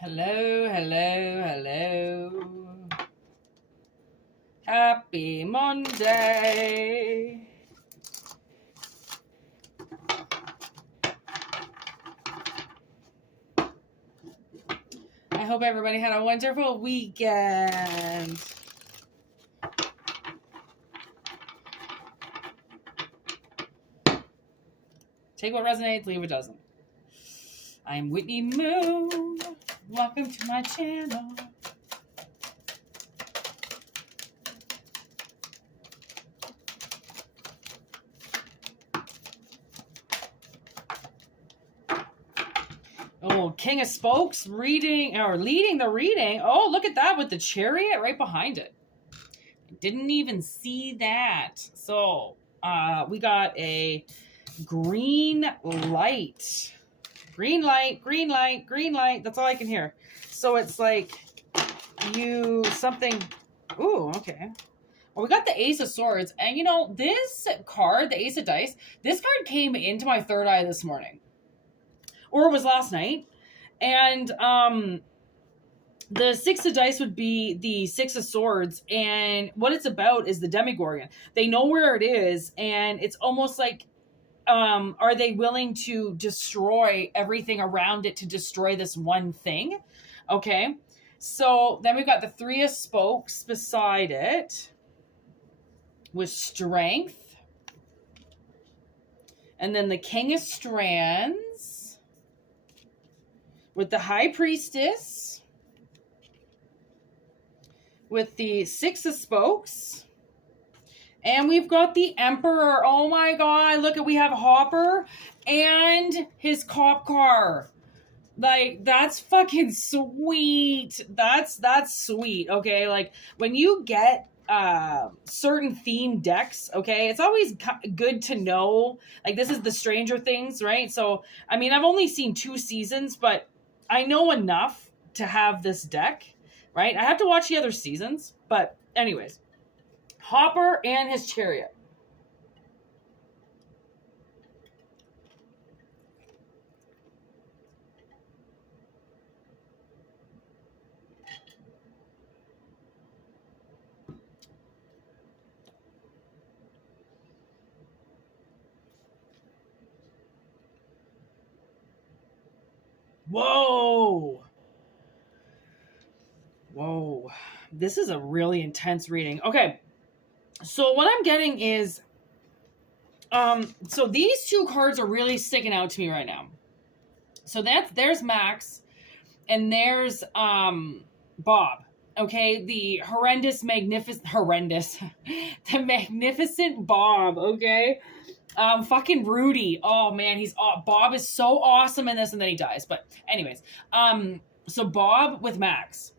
Hello, hello, hello. Happy Monday. I hope everybody had a wonderful weekend. Take what resonates, leave what doesn't. I'm Whitney Moon. Welcome to my channel. Oh, King of Spokes leading the reading. Oh, look at that with the chariot right behind it. Didn't even see that. So, we got a green light. Green light, green light, green light. That's all I can hear. So it's like something. Ooh, okay. Well, we got the Ace of Swords. And, this card, the Ace of Dice, this card came into my third eye this morning. Or it was last night. And the Six of Dice would be the Six of Swords. And what it's about is the Demogorgon. They know where it is. And it's almost like, are they willing to destroy everything around it to destroy this one thing? Okay. So then we've got the Three of Spokes beside it with strength. And then the King of Strands with the High Priestess with the Six of Spokes. And we've got the Emperor. Oh my God. Look at, we have Hopper and his cop car. Like, that's fucking sweet. That's sweet. Okay. Like, when you get certain themed decks, okay, it's always good to know, like, this is the Stranger Things, right? So, I mean, I've only seen 2 seasons, but I know enough to have this deck, right? I have to watch the other seasons, but anyways. Hopper and his chariot. Whoa. Whoa. This is a really intense reading. Okay. So what I'm getting is, so these 2 cards are really sticking out to me right now. So there's Max and there's, Bob. Okay. The the magnificent Bob. Okay. Fucking Rudy. Oh man, Bob is so awesome in this, and then he dies. But anyways, so Bob with Max.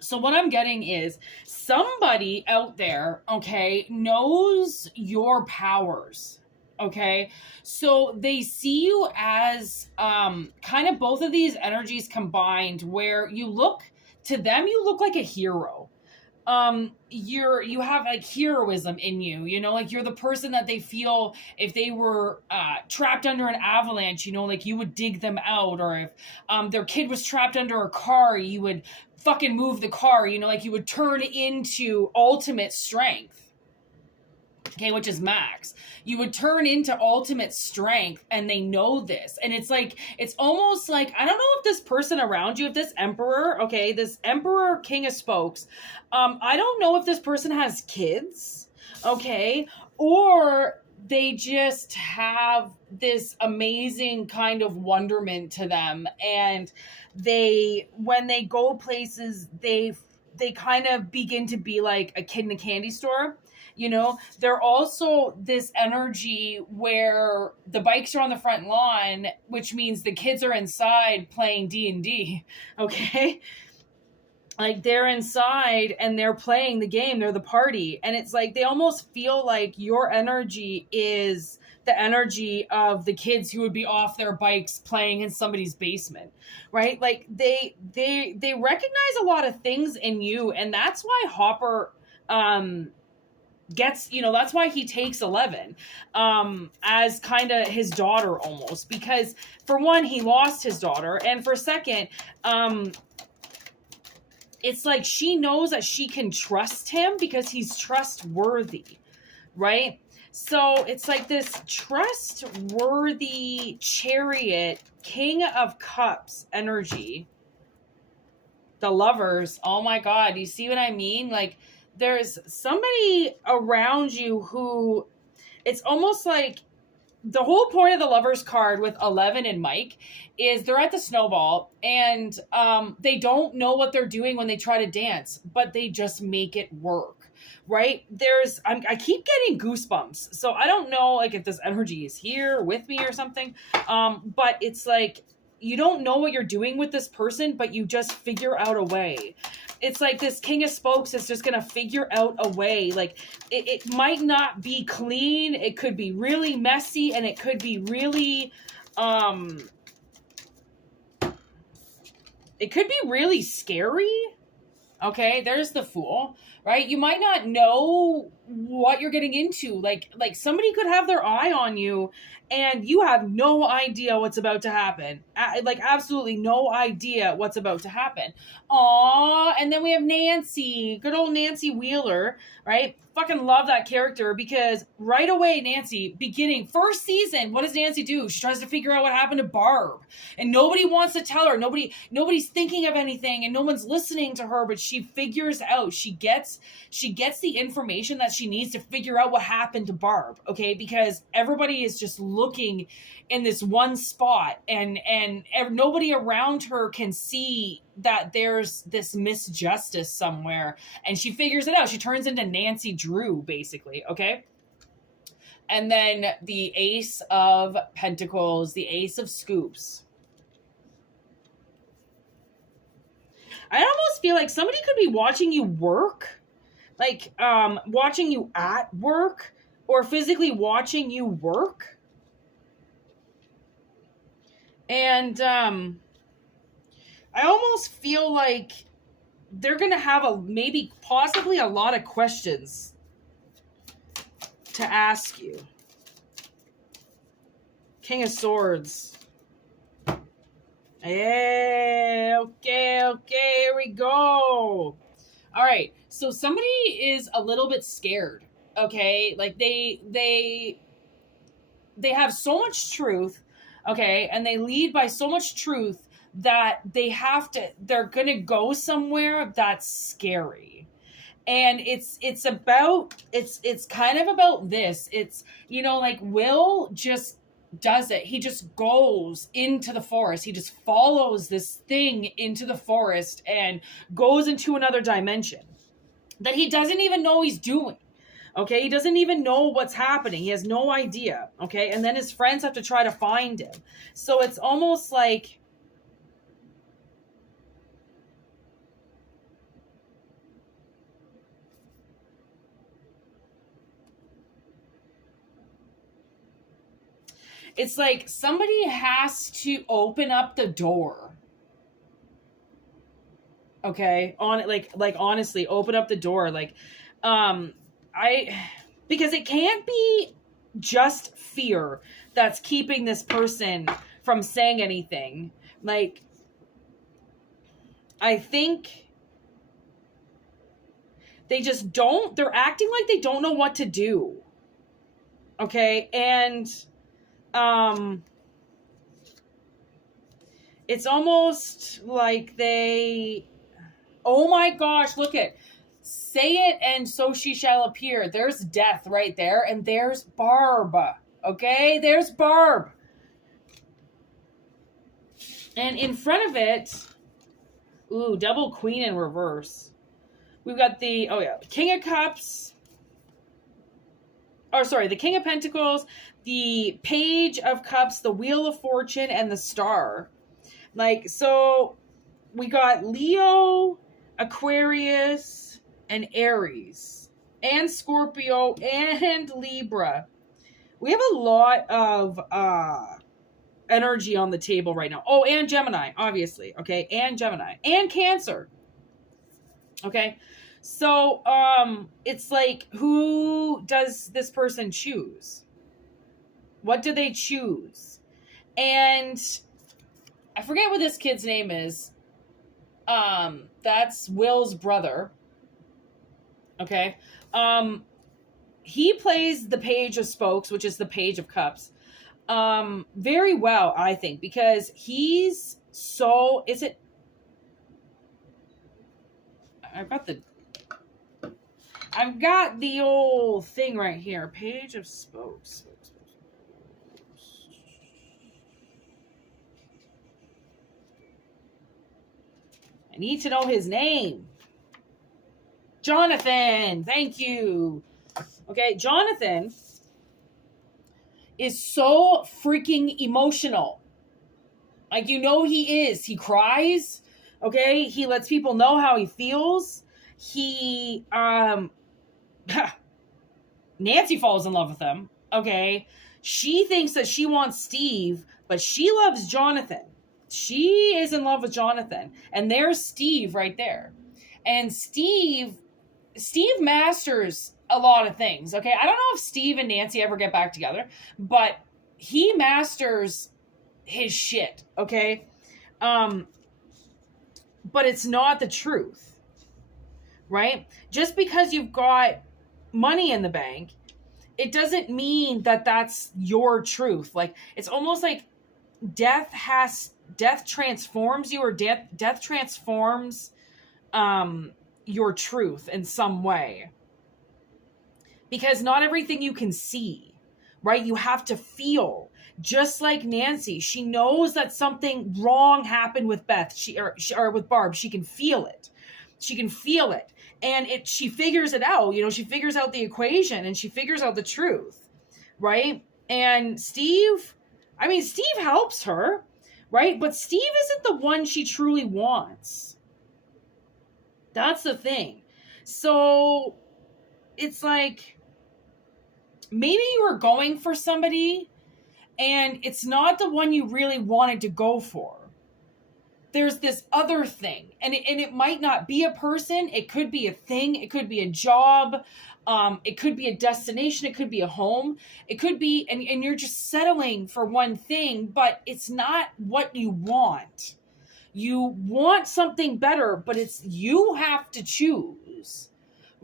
So what I'm getting is somebody out there, okay, knows your powers, okay? So they see you as kind of both of these energies combined, where you look like a hero. You have like heroism in you, like you're the person that they feel if they were trapped under an avalanche, like you would dig them out, or if their kid was trapped under a car, you would fucking move the car, like you would turn into ultimate strength. Okay, which is Max. You would turn into ultimate strength, and they know this. And it's like, it's almost like, I don't know if this person around you, if this Emperor, okay, this Emperor King of Spokes, I don't know if this person has kids, okay, or they just have this amazing kind of wonderment to them. And when they go places, they kind of begin to be like a kid in a candy store. They're also this energy where the bikes are on the front lawn, which means the kids are inside playing D&D, okay? Like, they're inside and they're playing the game, they're the party. And it's like, they almost feel like your energy is the energy of the kids who would be off their bikes playing in somebody's basement, right? Like, they recognize a lot of things in you, and that's why Hopper, gets, that's why he takes 11 as kind of his daughter almost, because for one, he lost his daughter, and for second, it's like she knows that she can trust him because he's trustworthy, right? So it's like this trustworthy Chariot, King of Cups energy. The Lovers, oh my God, you see what I mean? Like, there's somebody around you who, it's almost like, the whole point of the Lovers card with 11 and Mike is they're at the snowball and they don't know what they're doing when they try to dance, but they just make it work, right? I keep getting goosebumps. So I don't know like if this energy is here with me or something, but it's like you don't know what you're doing with this person, but you just figure out a way. It's like this King of Spokes is just going to figure out a way. Like, it might not be clean. It could be really messy, and it could be really, it could be really scary. Okay, there's the Fool, right? You might not know what you're getting into. Like somebody could have their eye on you and you have no idea what's about to happen. Like absolutely no idea what's about to happen. Aww, and then we have Nancy, good old Nancy Wheeler, right? Fucking love that character because right away, Nancy, beginning, first season, what does Nancy do? She tries to figure out what happened to Barb. And nobody wants to tell her. Nobody's thinking of anything and no one's listening to her, but she figures out, she gets the information that she needs to figure out what happened to Barb, okay? Because everybody is just looking in this one spot and nobody around her can see that there's this misjustice somewhere, and she figures it out. She turns into Nancy Drew, basically, okay? And then the Ace of Pentacles, the Ace of Scoops. I almost feel like somebody could be watching you work, like watching you at work, or physically watching you work. And I almost feel like they're going to have possibly a lot of questions to ask you. King of Swords. Yeah, okay, here we go. All right, so somebody is a little bit scared, okay? Like they have so much truth, okay? And they lead by so much truth that they're gonna go somewhere that's scary. And it's kind of about this. It's, like Will just does it. He just goes into the forest. He just follows this thing into the forest and goes into another dimension that he doesn't even know he's doing. Okay, he doesn't even know what's happening. He has no idea. Okay, and then his friends have to try to find him. So it's almost like somebody has to open up the door. Okay, honestly, open up the door. Because it can't be just fear that's keeping this person from saying anything. Like, I think they're acting like they don't know what to do. Okay, and it's almost like oh my gosh, look at, say it and so she shall appear. There's death right there, and there's Barb. Okay, there's Barb. And in front of it, ooh, double queen in reverse. We've got the King of Cups. The King of Pentacles, the Page of Cups, the Wheel of Fortune, and the Star. So we got Leo, Aquarius, and Aries, and Scorpio, and Libra. We have a lot of energy on the table right now. Oh, and Gemini, obviously. Okay, and Gemini, and Cancer. Okay, so it's like, who does this person choose? What do they choose? And I forget what this kid's name is. That's Will's brother. Okay. He plays the Page of Spokes, which is the Page of Cups, very well, I think, because he's so, I've got the old thing right here. Page of Spokes. I need to know his name. Jonathan. Thank you. Okay, Jonathan is so freaking emotional. Like, you know he is. He cries. Okay? He lets people know how he feels. He, Nancy falls in love with him. Okay? She thinks that she wants Steve, but she loves Jonathan. She is in love with Jonathan. And there's Steve right there. And Steve masters a lot of things. Okay? I don't know if Steve and Nancy ever get back together, but he masters his shit. Okay? But it's not the truth. Right? Just because you've got money in the bank, it doesn't mean that that's your truth. Like, it's almost like death transforms you, or death transforms your truth in some way. Because not everything you can see, right? You have to feel. Just like Nancy, she knows that something wrong happened with Beth, or with Barb. She can feel it. She can feel it. And she figures it out. You know, she figures out the equation and she figures out the truth, right? And Steve helps her, right? But Steve isn't the one she truly wants. That's the thing. So it's like, maybe you were going for somebody and it's not the one you really wanted to go for. There's this other thing, and it might not be a person. It could be a thing. It could be a job. It could be a destination. It could be a home. It could be, and you're just settling for one thing, but it's not what you want. You want something better, but you have to choose,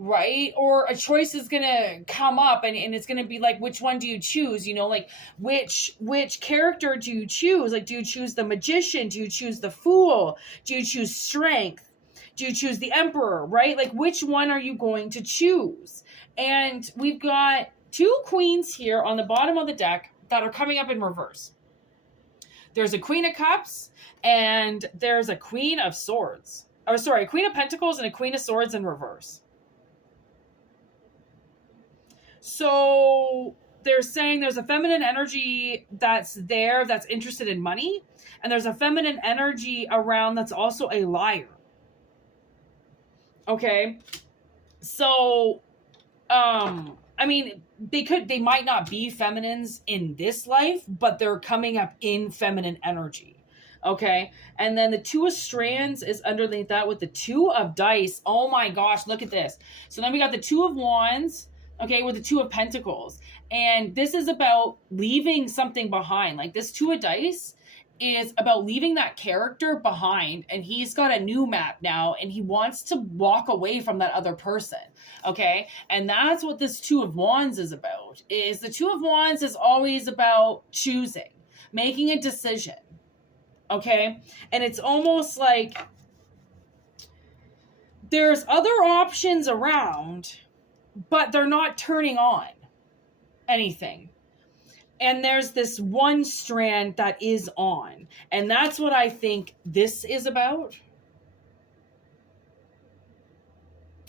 right? Or a choice is going to come up and it's going to be like, which one do you choose? You know, like which character do you choose? Like, do you choose the magician? Do you choose the fool? Do you choose strength? Do you choose the emperor, right? Like, which one are you going to choose? And we've got two queens here on the bottom of the deck that are coming up in reverse. There's a Queen of Cups and there's a Queen of Swords. A Queen of Pentacles and a Queen of Swords in reverse. So they're saying there's a feminine energy that's there, that's interested in money. And there's a feminine energy around that's also a liar. Okay. So, I mean, they might not be feminines in this life, but they're coming up in feminine energy. Okay. And then the Two of Strands is underneath that with the Two of Dice. Oh my gosh, look at this. So then we got the Two of Wands. Okay, with the Two of Pentacles. And this is about leaving something behind. Like, this Two of Dice is about leaving that character behind. And he's got a new map now. And he wants to walk away from that other person. Okay? And that's what this Two of Wands is about. Is the Two of Wands is always about choosing. Making a decision. Okay? And it's almost like there's other options around, but they're not turning on anything. And there's this one strand that is on. And that's what I think this is about.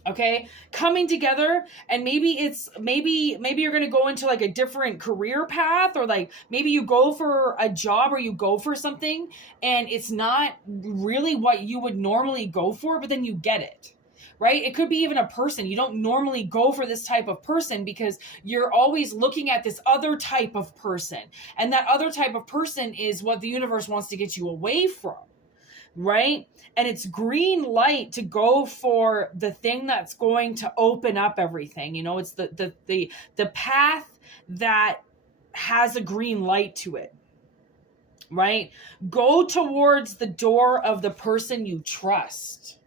Okay? Coming together, and maybe you're going to go into like a different career path, or like maybe you go for a job or you go for something and it's not really what you would normally go for, but then you get it. Right? It could be even a person. You don't normally go for this type of person because you're always looking at this other type of person. And that other type of person is what the universe wants to get you away from. Right? And it's green light to go for the thing that's going to open up everything. You know, it's the path that has a green light to it. right? Go towards the door of the person you trust.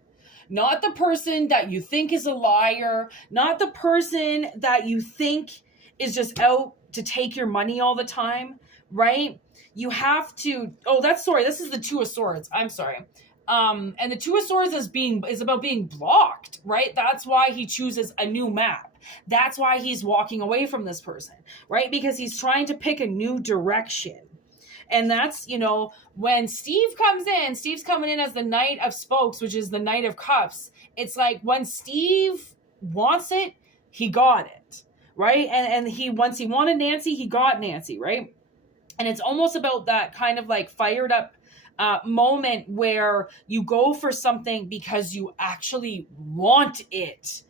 Not the person that you think is a liar, not the person that you think is just out to take your money all the time, right? You have to, this is the Two of Swords. I'm sorry. And the Two of Swords is about being blocked, right? That's why he chooses a new map. That's why he's walking away from this person, right? Because he's trying to pick a new direction. And that's, when Steve comes in, Steve's coming in as the Knight of Spokes, which is the Knight of Cups. It's like when Steve wants it, he got it, right? And once he wanted Nancy, he got Nancy, right? And it's almost about that kind of like fired up moment where you go for something because you actually want it.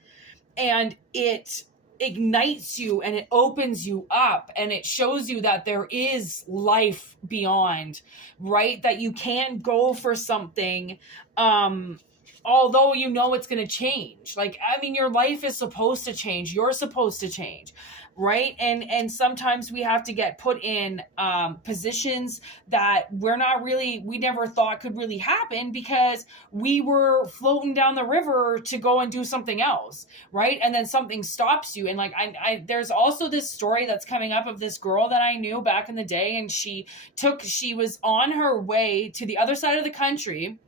And it ignites you and it opens you up and it shows you that there is life beyond, right? That you can go for something, although it's going to change. Like, I mean, your life is supposed to change. You're supposed to change, right? And sometimes we have to get put in positions that we never thought could really happen because we were floating down the river to go and do something else, right? And then something stops you. And like, there's also this story that's coming up of this girl that I knew back in the day, and she was on her way to the other side of the country,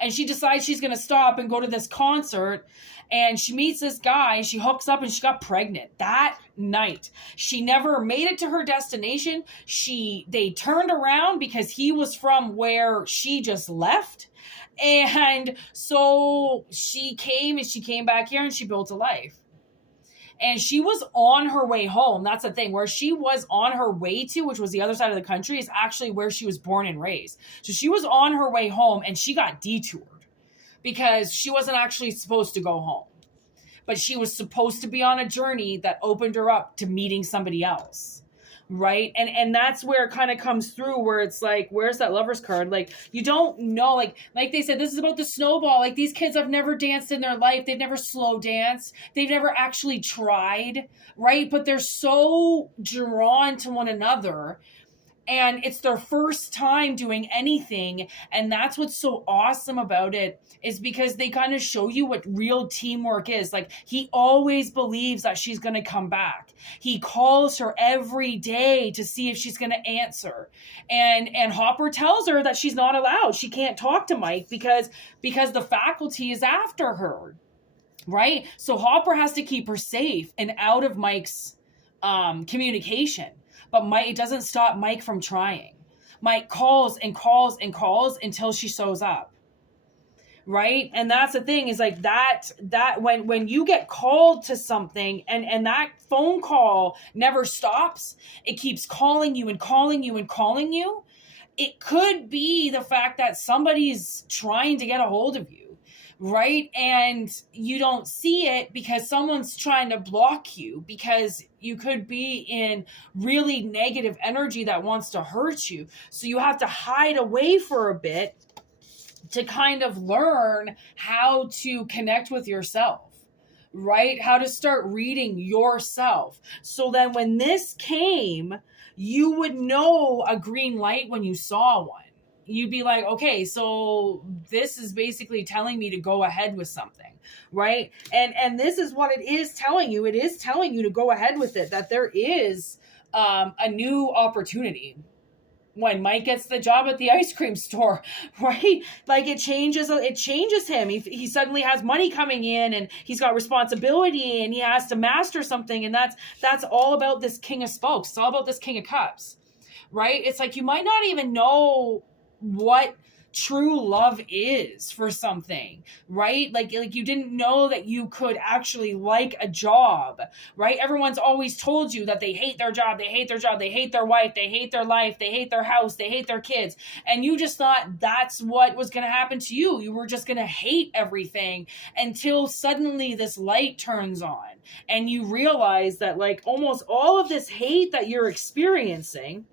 and she decides she's going to stop and go to this concert, and she meets this guy, and she hooks up, and she got pregnant that night. She never made it to her destination. They turned around because he was from where she just left. And so she came back here and she built a life. And she was on her way home. That's the thing. Where she was on her way to, which was the other side of the country, is actually where she was born and raised. So she was on her way home and she got detoured because she wasn't actually supposed to go home. But she was supposed to be on a journey that opened her up to meeting somebody else. Right? And that's where it kind of comes through, where it's like, where's that Lover's card? Like, you don't know, like they said, this is about the snowball. Like, these kids have never danced in their life. They've never slow danced. They've never actually tried, right? But they're so drawn to one another. And it's their first time doing anything. And that's what's so awesome about it, is because they kind of show you what real teamwork is. Like, he always believes that she's going to come back. He calls her every day to see if she's going to answer. And Hopper tells her that she's not allowed. She can't talk to Mike because the faculty is after her. Right? So Hopper has to keep her safe and out of Mike's communication. But it doesn't stop Mike from trying. Mike calls and calls and calls until she shows up. Right? And that's the thing, is like that when you get called to something and that phone call never stops, it keeps calling you and calling you and calling you. It could be the fact that somebody's trying to get a hold of you. Right? And you don't see it because someone's trying to block you, because you could be in really negative energy that wants to hurt you. So you have to hide away for a bit to kind of learn how to connect with yourself, right? How to start reading yourself. So then when this came, you would know a green light when you saw one. You'd be like, okay, so this is basically telling me to go ahead with something, right? And this is what it is telling you. It is telling you to go ahead with it, that there is a new opportunity. When Mike gets the job at the ice cream store, right? Like, it changes him. He suddenly has money coming in, and he's got responsibility, and he has to master something. And that's all about this King of Spokes. It's all about this King of Cups, right? It's like, you might not even know what true love is for something, right? Like you didn't know that you could actually like a job, right? Everyone's always told you that they hate their job, they hate their job, they hate their wife, they hate their life, they hate their house, they hate their kids. And you just thought that's what was going to happen to you. You were just going to hate everything until suddenly this light turns on and you realize that, like, almost all of this hate that you're experiencing,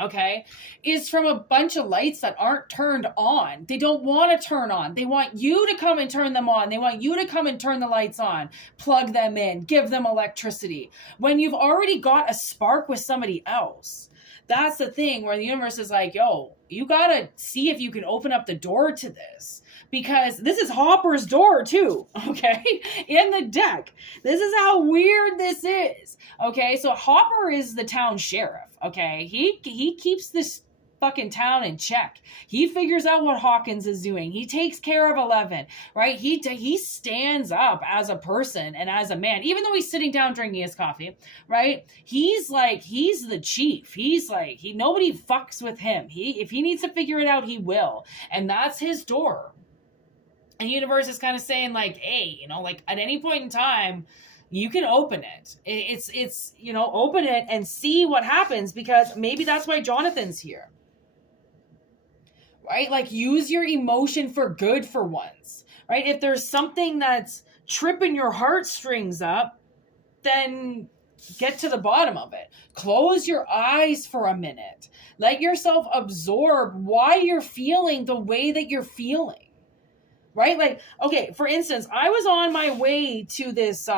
okay, is from a bunch of lights that aren't turned on. They don't want to turn on. They want you to come and turn them on. They want you to come and turn the lights on, plug them in, give them electricity. When you've already got a spark with somebody else, that's the thing where the universe is like, yo, you gotta see if you can open up the door to this. Because this is Hopper's door too, okay? In the deck. This is how weird this is, okay? So Hopper is the town sheriff, okay? He keeps this fucking town in check. He figures out what Hawkins is doing. He takes care of 11, right? He stands up as a person and as a man, even though he's sitting down drinking his coffee, right? He's the chief. Nobody fucks with him. If he needs to figure it out, he will. And that's his door. And the universe is kind of saying like, hey, like at any point in time, you can open it. It's open it and see what happens, because maybe that's why Jonathan's here. Right? Like, use your emotion for good for once, right? If there's something that's tripping your heartstrings up, then get to the bottom of it. Close your eyes for a minute. Let yourself absorb why you're feeling the way that you're feeling, right? Like, okay, for instance, I was on my way to this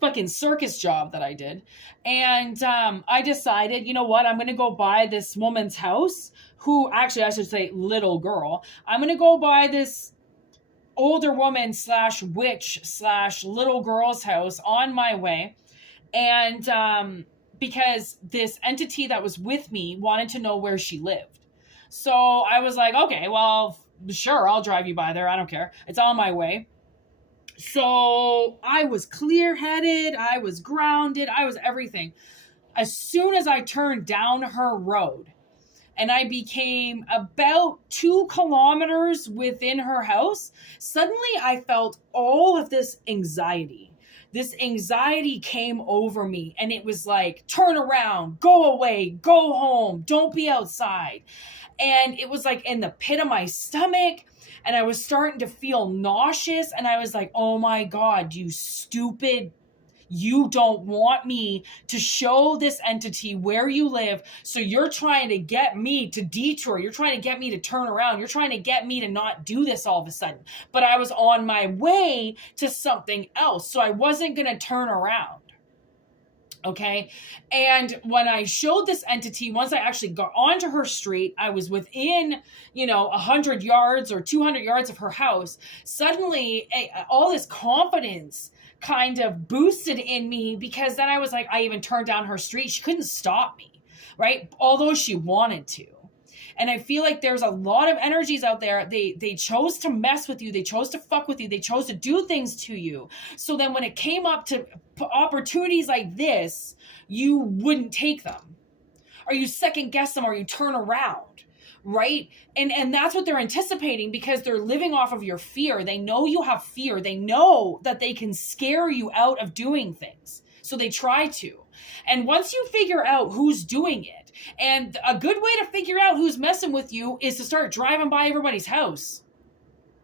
fucking circus job that I did. And I decided, you know what? I'm going to go by this woman's house who, actually, I should say little girl. I'm going to go by this older woman / witch / little girl's house on my way. And because this entity that was with me wanted to know where she lived. So I was like, okay, well, sure, I'll drive you by there. I don't care. It's on my way. So I was clear-headed, I was grounded, I was everything. As soon as I turned down her road and I became about 2 kilometers within her house, suddenly I felt all of this anxiety. This anxiety came over me, and it was like, turn around, go away, go home, don't be outside. And it was like in the pit of my stomach. And I was starting to feel nauseous. And I was like, oh my God, you stupid. You don't want me to show this entity where you live. So you're trying to get me to detour. You're trying to get me to turn around. You're trying to get me to not do this all of a sudden. But I was on my way to something else. So I wasn't going to turn around. Okay. And when I showed this entity, once I actually got onto her street, I was within, 100 yards or 200 yards of her house. Suddenly, all this confidence kind of boosted in me, because then I was like, I even turned down her street. She couldn't stop me, right? Although she wanted to. And I feel like there's a lot of energies out there. They chose to mess with you. They chose to fuck with you. They chose to do things to you. So then when it came up to opportunities like this, you wouldn't take them. Or you second guess them, or you turn around, right? And that's what they're anticipating, because they're living off of your fear. They know you have fear. They know that they can scare you out of doing things. So they try to. And once you figure out who's doing it, and a good way to figure out who's messing with you is to start driving by everybody's house.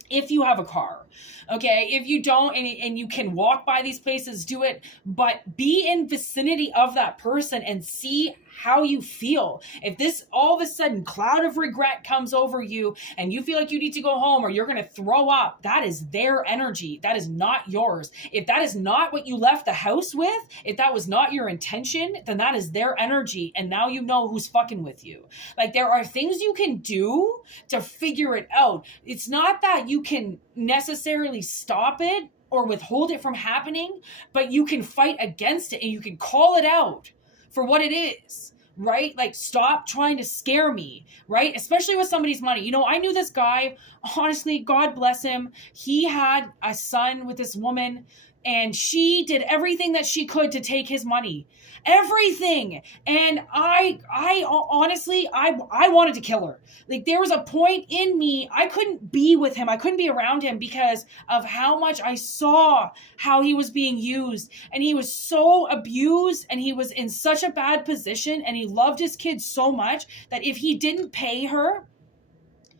If you have a car, okay? If you don't, and you can walk by these places, do it. But be in vicinity of that person and see how you feel. If this all of a sudden cloud of regret comes over you and you feel like you need to go home or you're going to throw up, that is their energy. That is not yours. If that is not what you left the house with, if that was not your intention, then that is their energy. And now you know who's fucking with you. Like, there are things you can do to figure it out. It's not that you can necessarily stop it or withhold it from happening, but you can fight against it and you can call it out for what it is, right? Like, stop trying to scare me, right? Especially with somebody's money. I knew this guy, honestly, God bless him. He had a son with this woman, and she did everything that she could to take his money. Everything. And I honestly, I wanted to kill her. Like, there was a point in me, I couldn't be with him. I couldn't be around him because of how much I saw how he was being used. And he was so abused, and he was in such a bad position, and he loved his kids so much that if he didn't pay her,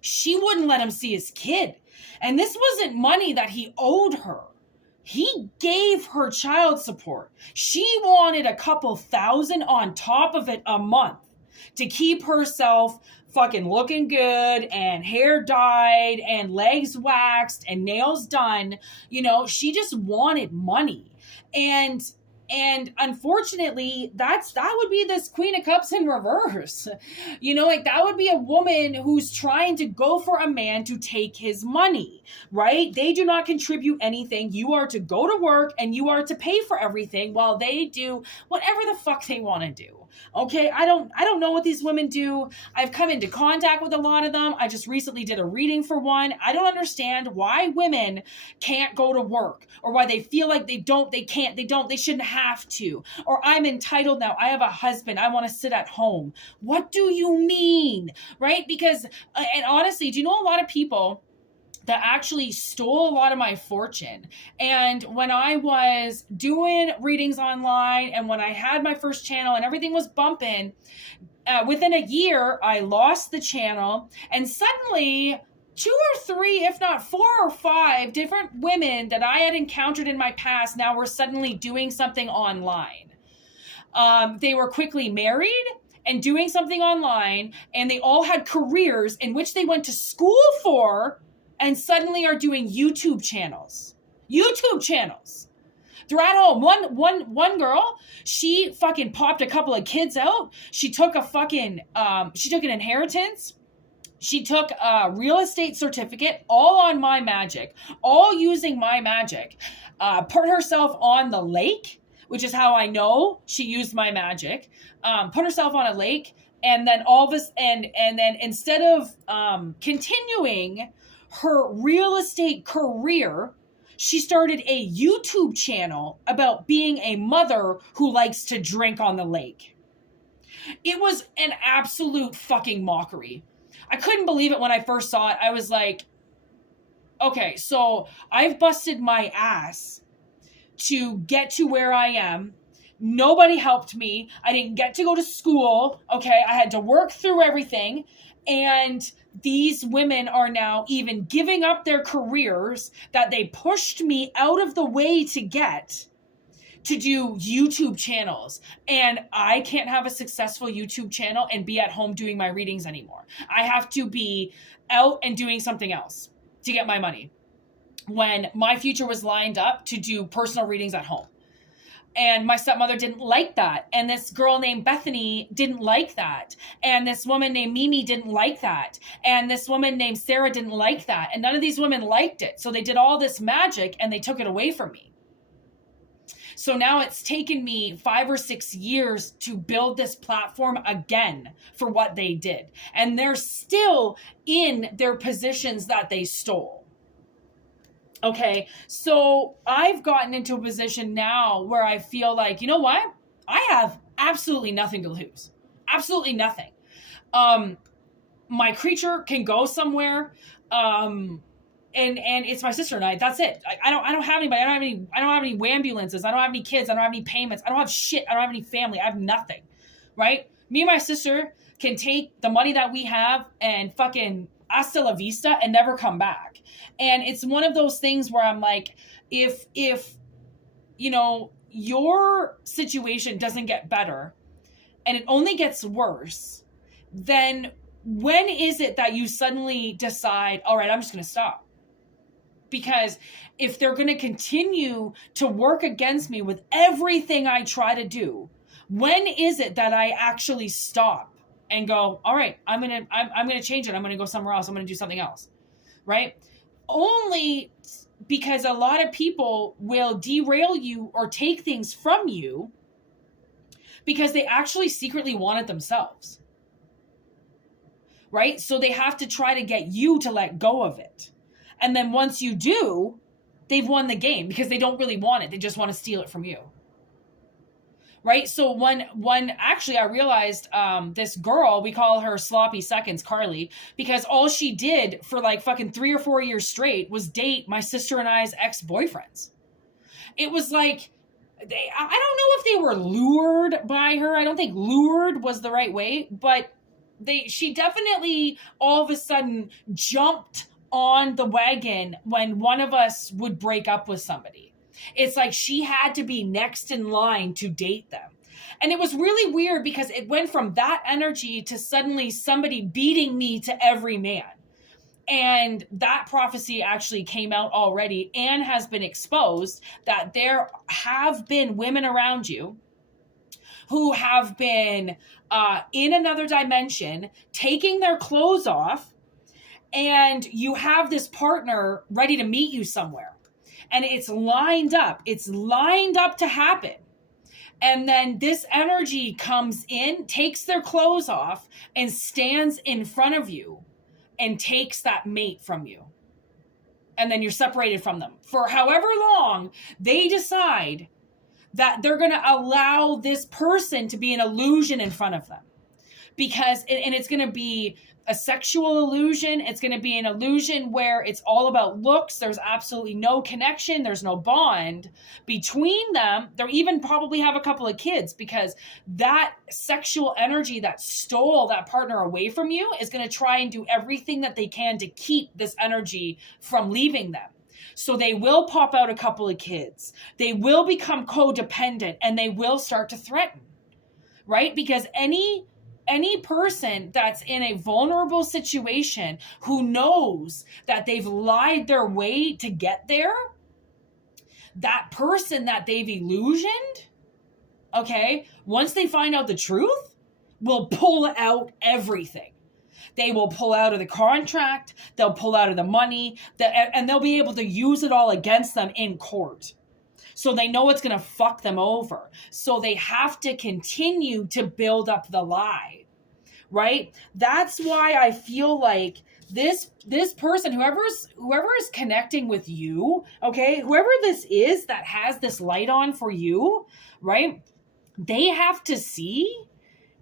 she wouldn't let him see his kid. And this wasn't money that he owed her. He gave her child support. She wanted a couple thousand on top of it a month to keep herself fucking looking good and hair dyed and legs waxed and nails done. She just wanted money. And And unfortunately, that would be this Queen of Cups in reverse. You know, like that would be a woman who's trying to go for a man to take his money, right? They do not contribute anything. You are to go to work and you are to pay for everything while they do whatever the fuck they want to do. Okay, I don't know what these women do. I've come into contact with a lot of them. I just recently did a reading for one. I don't understand why women can't go to work, or why they feel like they shouldn't have to. Or I'm entitled now. I have a husband. I want to sit at home. What do you mean? Right? Because, and honestly, do you know a lot of people that actually stole a lot of my fortune? And when I was doing readings online and when I had my first channel and everything was bumping, within a year, I lost the channel, and suddenly 2 or 3, if not 4 or 5 different women that I had encountered in my past now were suddenly doing something online. They were quickly married and doing something online, and they all had careers in which they went to school for, and suddenly are doing YouTube channels. They're at home. One girl, she fucking popped a couple of kids out. She took she took an inheritance. She took a real estate certificate, all on my magic, all using my magic. Put herself on the lake, which is how I know she used my magic. Put herself on a lake, and then and then instead of continuing her real estate career, she started a YouTube channel about being a mother who likes to drink on the lake. It was an absolute fucking mockery. I couldn't believe it when I first saw it. I was like, okay, so I've busted my ass to get to where I am. Nobody helped me. I didn't get to go to school. Okay, I had to work through everything. And these women are now even giving up their careers that they pushed me out of the way to get, to do YouTube channels. And I can't have a successful YouTube channel and be at home doing my readings anymore. I have to be out and doing something else to get my money, when my future was lined up to do personal readings at home. And my stepmother didn't like that. And this girl named Bethany didn't like that. And this woman named Mimi didn't like that. And this woman named Sarah didn't like that. And none of these women liked it. So they did all this magic and they took it away from me. So now it's taken me 5 or 6 years to build this platform again for what they did. And they're still in their positions that they stole. Okay, so I've gotten into a position now where I feel like, you know what? I have absolutely nothing to lose. Absolutely nothing. My creature can go somewhere. And it's my sister and I. That's it. I don't have anybody. I don't have any ambulances. I don't have any kids. I don't have any payments. I don't have shit. I don't have any family. I have nothing. Right? Me and my sister can take the money that we have and fucking hasta la vista and never come back. And it's one of those things where I'm like, if you know, your situation doesn't get better and it only gets worse, then when is it that you suddenly decide, all right, I'm just going to stop? Because if they're going to continue to work against me with everything I try to do, when is it that I actually stop and go, all right, I'm going to change it. I'm going to go somewhere else. I'm going to do something else. Right? Only because a lot of people will derail you or take things from you because they actually secretly want it themselves. Right? So they have to try to get you to let go of it. And then once you do, they've won the game because they don't really want it. They just want to steal it from you. Right? So when actually I realized this girl, we call her Sloppy Seconds, Carly, because all she did for like fucking 3 or 4 years straight was date my sister and I's ex-boyfriends. It was like, I don't know if they were lured by her. I don't think lured was the right way, but she definitely all of a sudden jumped on the wagon when one of us would break up with somebody. It's like she had to be next in line to date them. And it was really weird because it went from that energy to suddenly somebody beating me to every man. And that prophecy actually came out already and has been exposed, that there have been women around you who have been in another dimension, taking their clothes off, and you have this partner ready to meet you somewhere. And it's lined up. It's lined up to happen. And then this energy comes in, takes their clothes off, and stands in front of you and takes that mate from you. And then you're separated from them. For however long, they decide that they're going to allow this person to be an illusion in front of them. Because, and it's going to be a sexual illusion. It's going to be an illusion where it's all about looks. There's absolutely no connection. There's no bond between them. They'll even probably have a couple of kids, because that sexual energy that stole that partner away from you is going to try and do everything that they can to keep this energy from leaving them. So they will pop out a couple of kids. They will become codependent, and they will start to threaten, right? Because any person that's in a vulnerable situation who knows that they've lied their way to get there, that person that they've illusioned, okay, once they find out the truth, will pull out everything. They will pull out of the contract, they'll pull out of the money, and they'll be able to use it all against them in court. So they know it's going to fuck them over. So they have to continue to build up the lie, right? That's why I feel like this person, whoever is connecting with you, okay, whoever this is that has this light on for you, right? They have to see,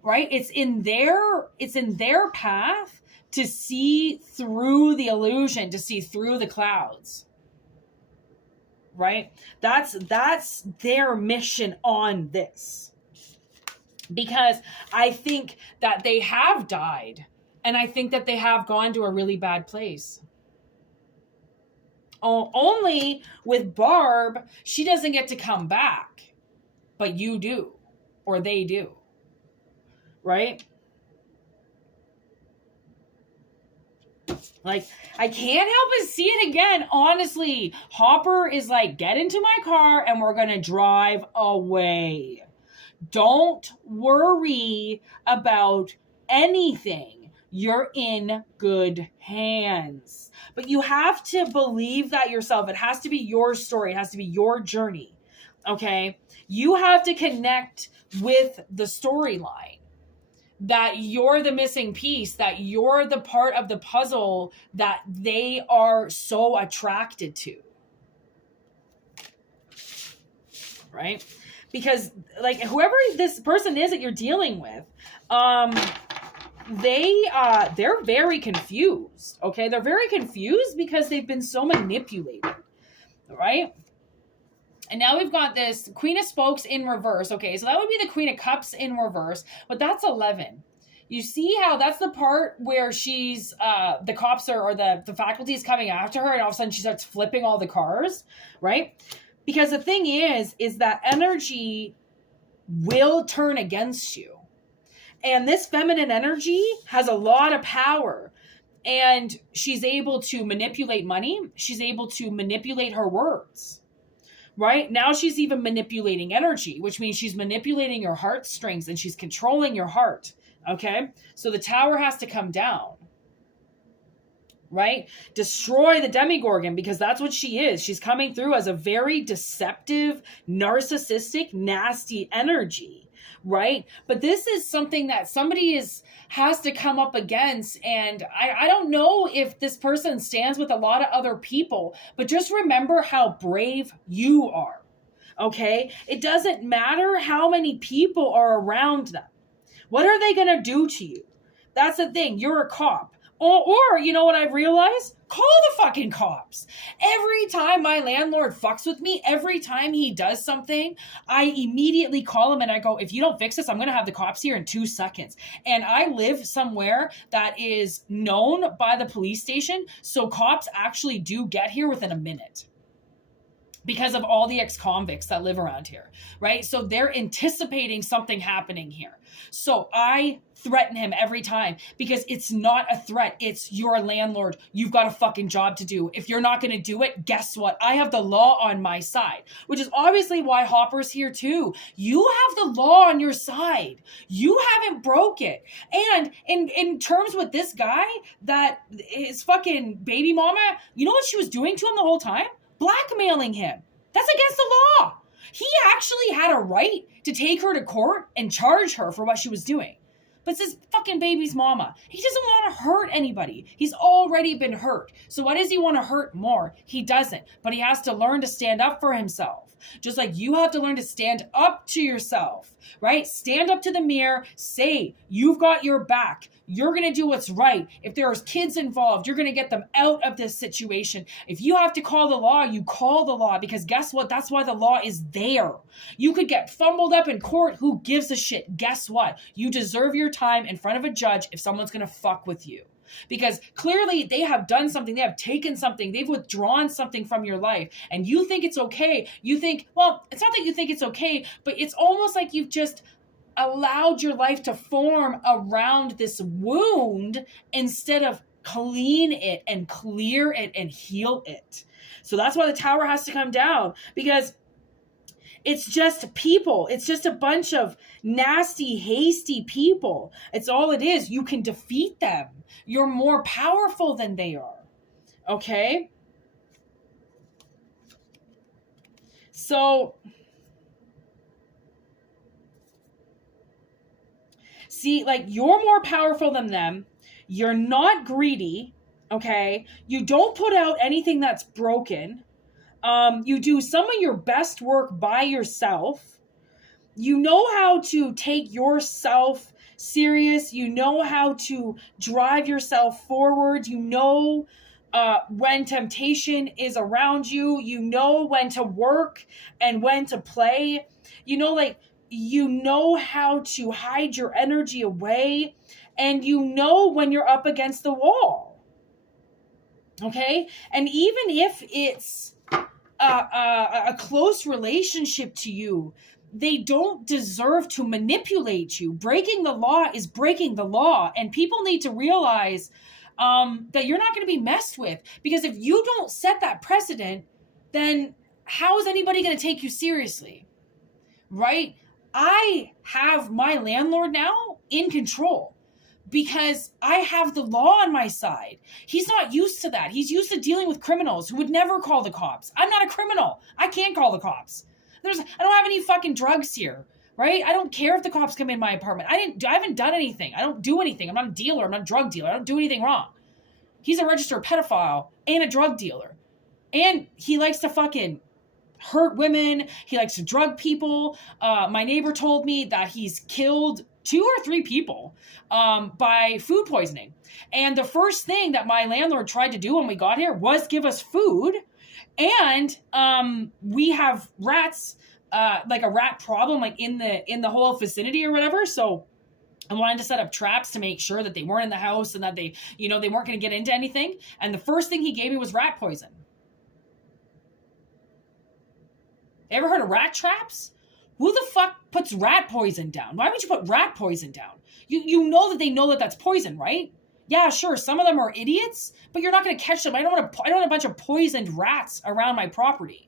right? It's in their path to see through the illusion, to see through the clouds. Right? That's their mission on this. Because I think that they have died, and I think that they have gone to a really bad place. Only with Barb, she doesn't get to come back, but you do, or they do. Right? Like, I can't help but see it again. Honestly, Hopper is like, get into my car and we're going to drive away. Don't worry about anything. You're in good hands. But you have to believe that yourself. It has to be your story. It has to be your journey. Okay? You have to connect with the storyline. That you're the missing piece, that you're the part of the puzzle that they are so attracted to. Right? Because, like, whoever this person is that you're dealing with, they're very confused. Okay? They're very confused because they've been so manipulated. Right? And now we've got this Queen of Spokes in reverse. Okay, so that would be the Queen of Cups in reverse, but that's 11. You see how that's the part where she's, the cops or the faculty is coming after her, and all of a sudden she starts flipping all the cars, right? Because the thing is that energy will turn against you. And this feminine energy has a lot of power. And she's able to manipulate money. She's able to manipulate her words. Right? Now she's even manipulating energy, which means she's manipulating your heartstrings and she's controlling your heart. Okay? So the tower has to come down. Right? Destroy the Demigorgon, because that's what she is. She's coming through as a very deceptive, narcissistic, nasty energy. Right? But this is something that somebody has to come up against. And I don't know if this person stands with a lot of other people, but just remember how brave you are. Okay? It doesn't matter how many people are around them. What are they going to do to you? That's the thing. You're a cop. Or, you know what I've realized? Call the fucking cops. Every time my landlord fucks with me, every time he does something, I immediately call him and I go, if you don't fix this, I'm going to have the cops here in 2 seconds. And I live somewhere that is known by the police station, so cops actually do get here within a minute. because of all the ex-convicts that live around here, right? So they're anticipating something happening here. So I threaten him every time because it's not a threat. It's your landlord. You've got a fucking job to do. If you're not going to do it, guess what? I have the law on my side, which is obviously why Hopper's here too. You have the law on your side. You haven't broke it. And in terms with this guy, that his fucking baby mama, you know what she was doing to him the whole time? Blackmailing him. That's against the law. He actually had a right to take her to court and charge her for what she was doing. But it's his fucking baby's mama. He doesn't want to hurt anybody. He's already been hurt. So why does he want to hurt more? He doesn't. But he has to learn to stand up for himself. Just like you have to learn to stand up to yourself, right? Stand up to the mirror. Say, you've got your back. You're going to do what's right. If there's kids involved, you're going to get them out of this situation. If you have to call the law, you call the law, because guess what? That's why the law is there. You could get fumbled up in court. Who gives a shit? Guess what? You deserve your time in front of a judge if someone's going to fuck with you. Because clearly they have done something, they have taken something, they've withdrawn something from your life, and you think it's okay. You think, well, it's not that you think it's okay, but it's almost like you've just allowed your life to form around this wound instead of clean it and clear it and heal it. So that's why the tower has to come down, because it's just people. It's just a bunch of nasty, hasty people. It's all it is. You can defeat them. You're more powerful than they are. Okay? So, see, like, you're more powerful than them. You're not greedy. Okay? You don't put out anything that's broken. You do some of your best work by yourself. You know how to take yourself serious. You know how to drive yourself forward. You know when temptation is around you. You know when to work and when to play. You know, like, you know how to hide your energy away. And you know when you're up against the wall. Okay? And even if it's a close relationship to you, they don't deserve to manipulate you. Breaking the law is breaking the law, and people need to realize that you're not going to be messed with, because if you don't set that precedent, then how is anybody going to take you seriously, right? I have my landlord now in control, because I have the law on my side. He's not used to that. He's used to dealing with criminals who would never call the cops. I'm not a criminal. I can't call the cops. I don't have any fucking drugs here, right? I don't care if the cops come in my apartment. I haven't done anything. I don't do anything. I'm not a dealer. I'm not a drug dealer. I don't do anything wrong. He's a registered pedophile and a drug dealer. And he likes to fucking hurt women. He likes to drug people. My neighbor told me that he's killed 2 or 3 people by food poisoning. And the first thing that my landlord tried to do when we got here was give us food. And we have rats, like a rat problem, like in the whole vicinity or whatever. So I wanted to set up traps to make sure that they weren't in the house and that they weren't going to get into anything. And the first thing he gave me was rat poison. Ever heard of rat traps? Who the fuck puts rat poison down? Why would you put rat poison down? You know that they know that that's poison, right? Yeah, sure, some of them are idiots, but you're not going to catch them. I don't want a bunch of poisoned rats around my property.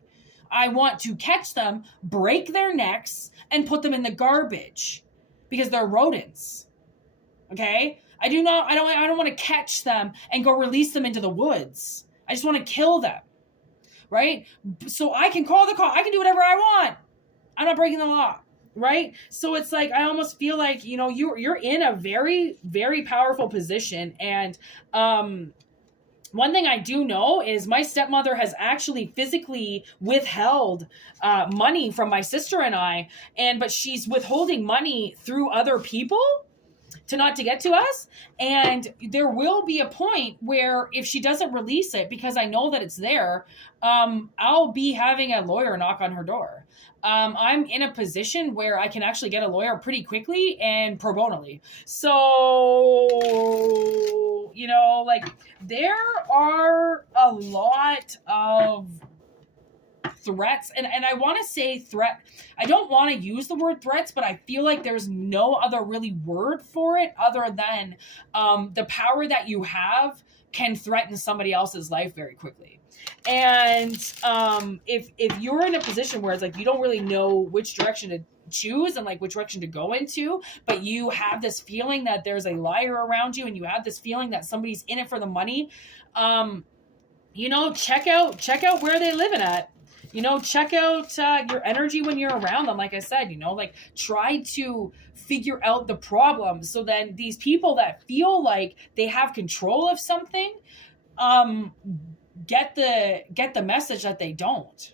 I want to catch them, break their necks, and put them in the garbage because they're rodents. Okay? I don't want to catch them and go release them into the woods. I just want to kill them. Right? So I can call the call. I can do whatever I want. I'm not breaking the law, right? So it's like, I almost feel like, you're in a very, very powerful position. And one thing I do know is my stepmother has actually physically withheld money from my sister and I, but she's withholding money through other people to get to us. And there will be a point where if she doesn't release it, because I know that it's there, I'll be having a lawyer knock on her door. I'm in a position where I can actually get a lawyer pretty quickly and pro bono. So, like, there are a lot of threats, and I want to say threat. I don't want to use the word threats, but I feel like there's no other really word for it other than the power that you have can threaten somebody else's life very quickly. And if you're in a position where it's like you don't really know which direction to choose and like which direction to go into, but you have this feeling that there's a liar around you, and you have this feeling that somebody's in it for the money, you know, check out where they living at. You know, check out your energy when you're around them. Like I said, you know, like try to figure out the problem. So then these people that feel like they have control of something, get the message that they don't,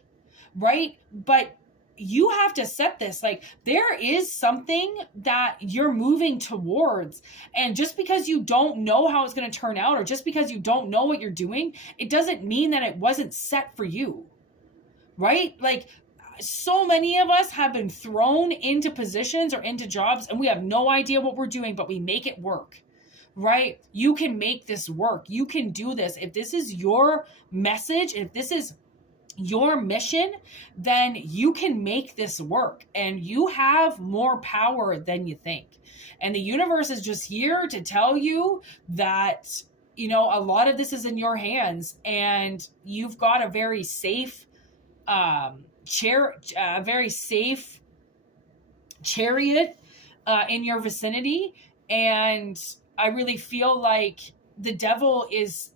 right? But you have to set this, like there is something that you're moving towards, and just because you don't know how it's going to turn out, or just because you don't know what you're doing, it doesn't mean that it wasn't set for you, right? Like so many of us have been thrown into positions or into jobs and we have no idea what we're doing, but we make it work, right? You can make this work. You can do this. If this is your message, if this is your mission, then you can make this work, and you have more power than you think. And the universe is just here to tell you that, you know, a lot of this is in your hands, and you've got a very safe chariot in your vicinity. And I really feel like the devil is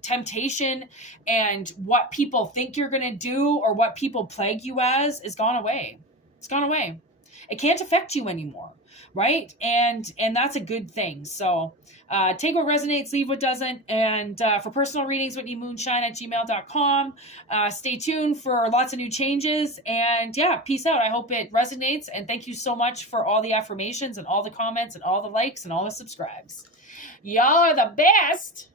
temptation, and what people think you're going to do or what people plague you as is gone away. It's gone away. It can't affect you anymore, right? And that's a good thing. So take what resonates, leave what doesn't. And for personal readings, whitneymoonshine@gmail.com. Stay tuned for lots of new changes. And yeah, peace out. I hope it resonates. And thank you so much for all the affirmations and all the comments and all the likes and all the subscribes. Y'all are the best.